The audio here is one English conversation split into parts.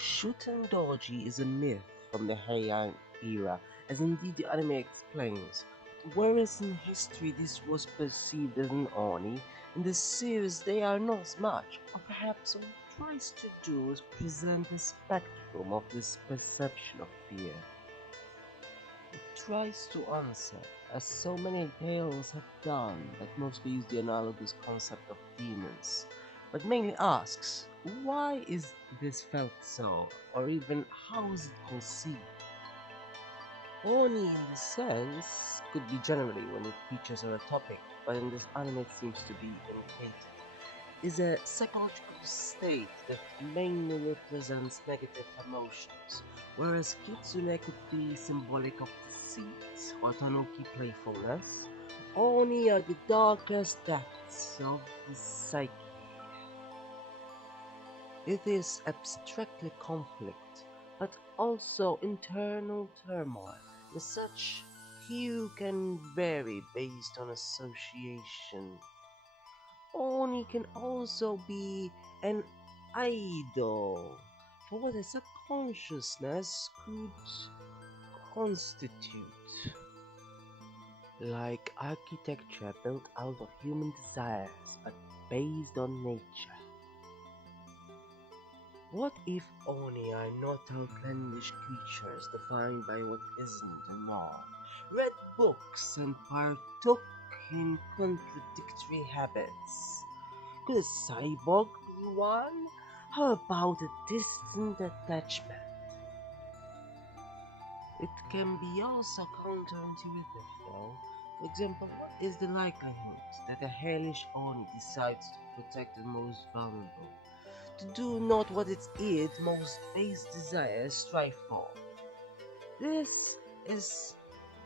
Shuten-dōji is a myth from the Heian era, as indeed the anime explains. Whereas in history this was perceived as an oni, in the series they are not as much, or perhaps what it tries to do is present a spectrum of this perception of fear. It tries to answer, as so many tales have done that mostly use the analogous concept of demons, but mainly asks, why is this felt so, or even how is it conceived? Oni in this sense could be generally when it features or a topic, but in this anime it seems to be indicated, is a psychological state that mainly represents negative emotions, whereas Kitsune could be symbolic of deceit or tanuki playfulness. Oni are the darkest depths of the psyche. It is abstractly conflict, but also internal turmoil. As such, hue can vary based on association. Oni can also be an idol for what a subconsciousness could constitute, like architecture built out of human desires but based on nature. What if Oni are not outlandish creatures defined by what isn't the norm, read books and partook in contradictory habits? Could a cyborg be one? How about a distant attachment? It can be also counterintuitive though. For example, what is the likelihood that a hellish Oni decides to protect the most vulnerable? To do not what its most base desires strive for? This is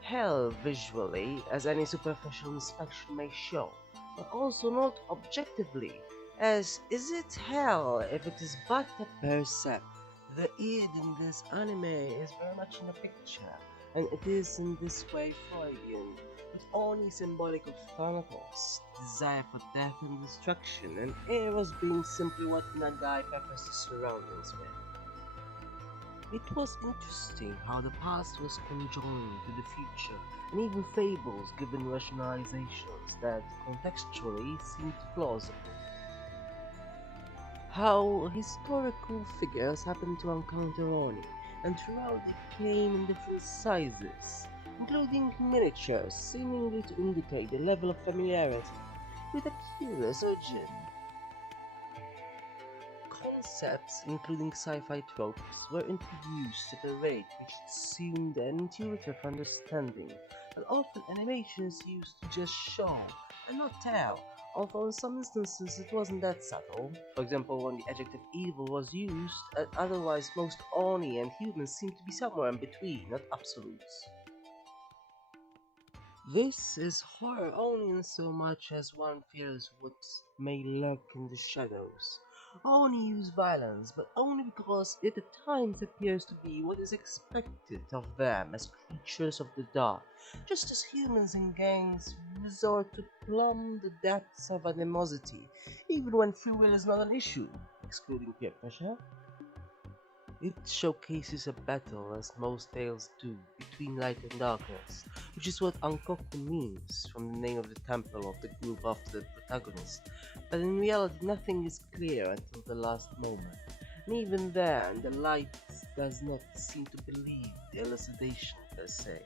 hell visually, as any superficial inspection may show, but also not objectively, as is it hell if it is but a percept? The id in this anime is very much in the picture, and it is in this way Freudian, with only symbolic of Thanatos, desire for death and destruction, and Eros being simply what Nagai peppers his surroundings with. It was interesting how the past was conjoined to the future, and even fables given rationalizations that contextually seemed plausible. How historical figures happened to encounter Oni, and throughout they came in different sizes, including miniatures, seemingly to indicate a level of familiarity with a curious origin. Concepts, including sci-fi tropes, were introduced at a rate which assumed an intuitive understanding, and often animation is used to just show and not tell, although in some instances it wasn't that subtle. For example, when the adjective evil was used, otherwise most Oni and humans seem to be somewhere in between, not absolutes. This is horror only in so much as one fears what may lurk in the shadows. Only use violence, but only because it at times appears to be what is expected of them as creatures of the dark, just as humans in gangs resort to plumb the depths of animosity, even when free will is not an issue, excluding peer pressure. It showcases a battle, as most tales do, between light and darkness, which is what Ankoku means from the name of the temple of the group after the protagonist, but in reality nothing is clear until the last moment, and even then the light does not seem to believe the elucidation per se.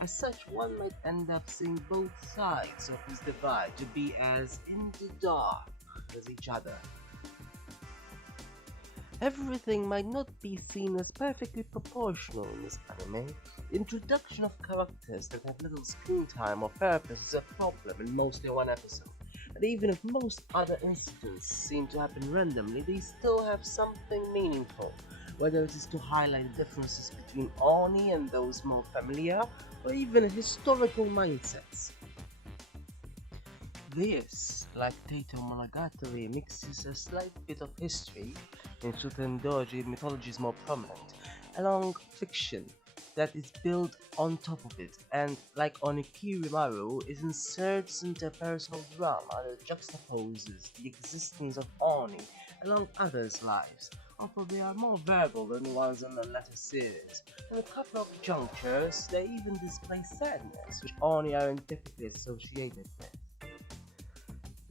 As such, one might end up seeing both sides of this divide to be as in the dark as each other. Everything might not be seen as perfectly proportional in this anime. The introduction of characters that have little screen time or purpose is a problem in mostly one episode, and even if most other incidents seem to happen randomly, they still have something meaningful, whether it is to highlight differences between Oni and those more familiar, or even historical mindsets. This, like Teito Monogatari, mixes a slight bit of history, in Shuten-dōji mythology is more prominent, along fiction that is built on top of it, and like Onikirimaru, it inserts interpersonal drama that juxtaposes the existence of Oni along others' lives, although they are more verbal than the ones in the latter series. In a couple of junctures, they even display sadness, which Oni aren't typically associated with.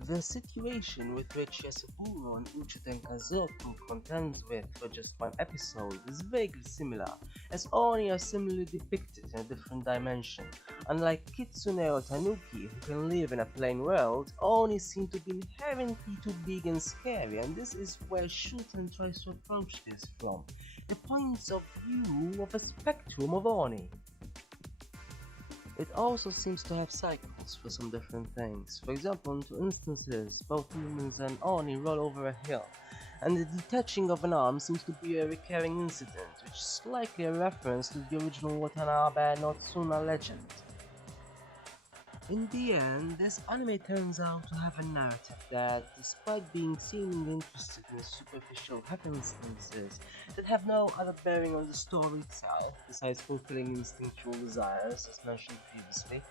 The situation with which Yasuburo and Uchouten Kazoku contends with for just one episode is vaguely similar, as Oni are similarly depicted in a different dimension. Unlike Kitsune or Tanuki, who can live in a plain world, Oni seem to be inherently too big and scary, and this is where Shuten tries to approach this from, the points of view of a spectrum of Oni. It also seems to have cycles for some different things. For example, in 2 instances, both humans and Oni roll over a hill, and the detaching of an arm seems to be a recurring incident, which is likely a reference to the original Watanabe no Tsuna legend. In the end, this anime turns out to have a narrative that, despite being seemingly interested in the superficial happenstances that have no other bearing on the story itself, besides fulfilling instinctual desires, as mentioned previously,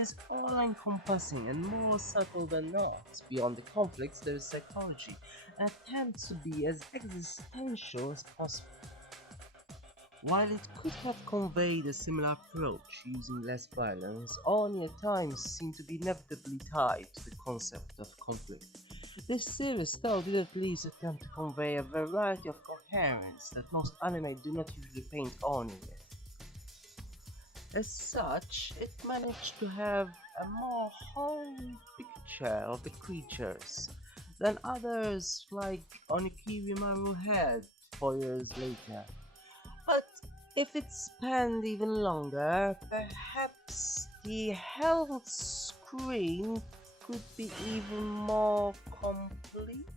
is all-encompassing and more subtle than not. Beyond the conflicts, there is psychology, and attempts to be as existential as possible. While it could have conveyed a similar approach using less violence, Oni at times seemed to be inevitably tied to the concept of conflict. This series though did at least attempt to convey a variety of coherence that most anime do not usually paint Oni with. As such, it managed to have a more whole picture of the creatures than others like Onikirimaru had 4 years later. But if it spanned even longer, perhaps the health screen could be even more complete.